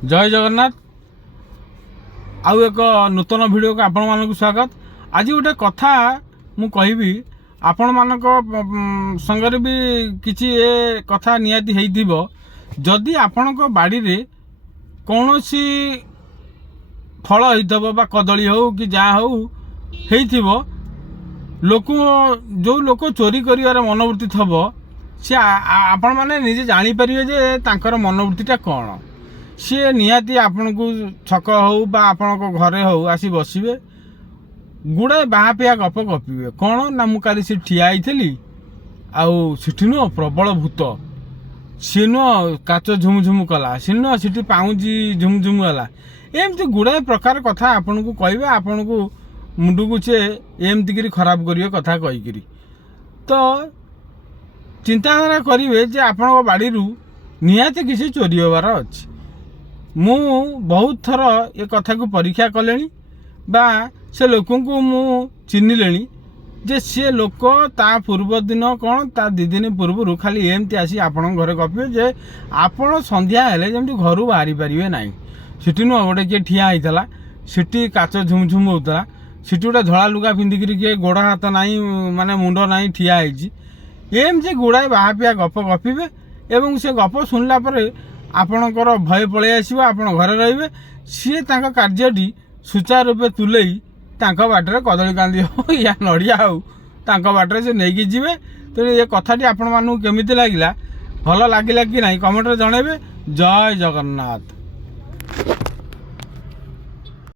जय जगन्नाथ। आउ एक नूतन वीडियो को आपण मानक स्वागत। आज गोटे कथा मु कहबी आपण मानक संगरे भी किछि ए कथा नियाती हेइथिबो। जदि आपणक बाड़ी रे कौनसी फल हेइथबो बा कदली हो कि जा हो हेइथिबो, लोक जो लोक चोरी करिवार मनोवृत्ति थबो से आपण माने निजे जानी परिबे जे तांकर मनोवृत्तिटा कोन। सी निहाती आपण को छक हो बा आपण घरे हो आसी बसबे, गुड़ाए बाहापिया गप गपे कौन ना मु काली ठिया होइथली आउ सिठी नुह प्रबल भूत सी नुह काच झुमझुम कला सी नुह सिठी पाउजी झुमझुम गला। एमती गुड़ाए प्रकार कथा आपण को कहबे, आपण को मुंडू को चे एमती करी खराब करियो कथा कहीकरी तो चिंताधारा करिवे जे आपण बाड़ी रु निहाती किसी चोरी होबार अछि। मु बहुत थर ये कथा को परीक्षा कलेनी बा से लोकों को मु चिन्हिलेनी जे से लोक ता पूर्व दिन कौन ता दी दिन पूर्व खाली एमती आसी आपण घरे गपे जे आपण संध्या हेले जेमती घर बाहरी पारिबे नाही। सिटी नु गोटे किए ठिया होइतला, सिटी काच झुमझुम होतला, सिटी गोटे धड़ा लुगा पिंधिकी किए गोड़ हाथ नाही माने मुंड नाही ठिया होइची। एमती गुड़ाए बाहापिया गप गपिबे एवं से गप सुनला परे आपणकर भय पलि आसो, आपण घरे रहिबे। सी तांका कार्यटी सुचारू रूपे तुलेई तांका बाटरे कदली कांदी हो या नड़िया हो तांका बाटरे से नेकी जिवे। तो ये कथाटी आपण मानू केमिति लागिला, भल लागिला कि नाही कमेंट रे जणेबे। जय जगन्नाथ।